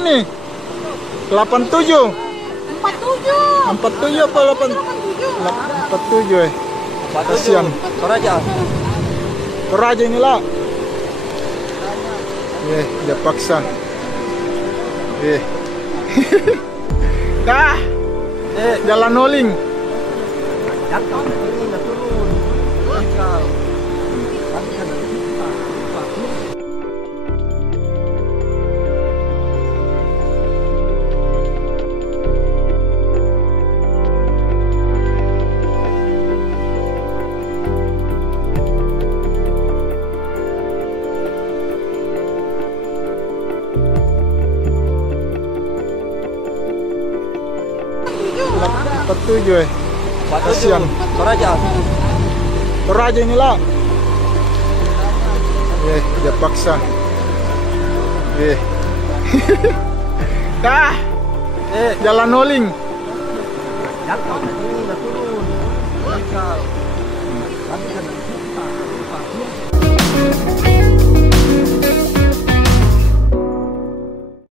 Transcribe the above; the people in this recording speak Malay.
nih? 87. 47. 47 apa 8? 47 eh. Kasihan. Toraja. Toraja inilah. Dia paksa. Dah. Jalan noling. Jatuh, ini nggak turun. Jangkau. Tujuh eh. Kasihan. Toraja. Toraja inilah. Dia paksa. Dah. Jalan noling. Jatuh, ini nggak turun. Jangkau.